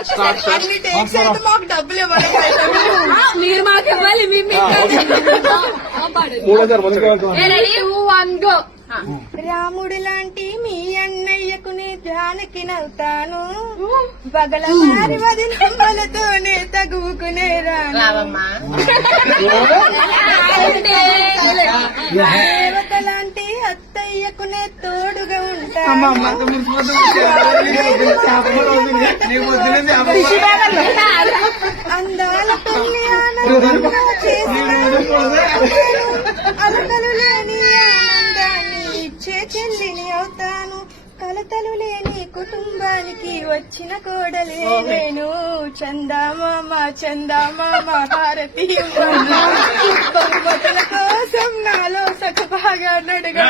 అన్ని టేక్స్ అయితే మాకు డబ్బులు ఇవ్వడం మీరు మాకు ఇవ్వాలి. Ready 2 1 go. రాముడు లాంటి మీ అన్నయ్యకు నే జానకి నవ్వుతాను, బగల మారి వదినమ్మలతోనే తగువుకునే రాను, దేవత లాంటి అత్తయ్యకు నే తోడుగా ఉంటాను, అందాల పెళ్లి ఆనందంగా చేసిన అలకలు లేని ఆనందాన్ని ఇచ్చే చెల్లిని అవుతాను, కలతలు లేని కుటుంబానికి వచ్చిన కోడలే నేను, చందామామ చందామామ హారతి బహుమతుల కోసం నాలో సగభాగా నడుగా.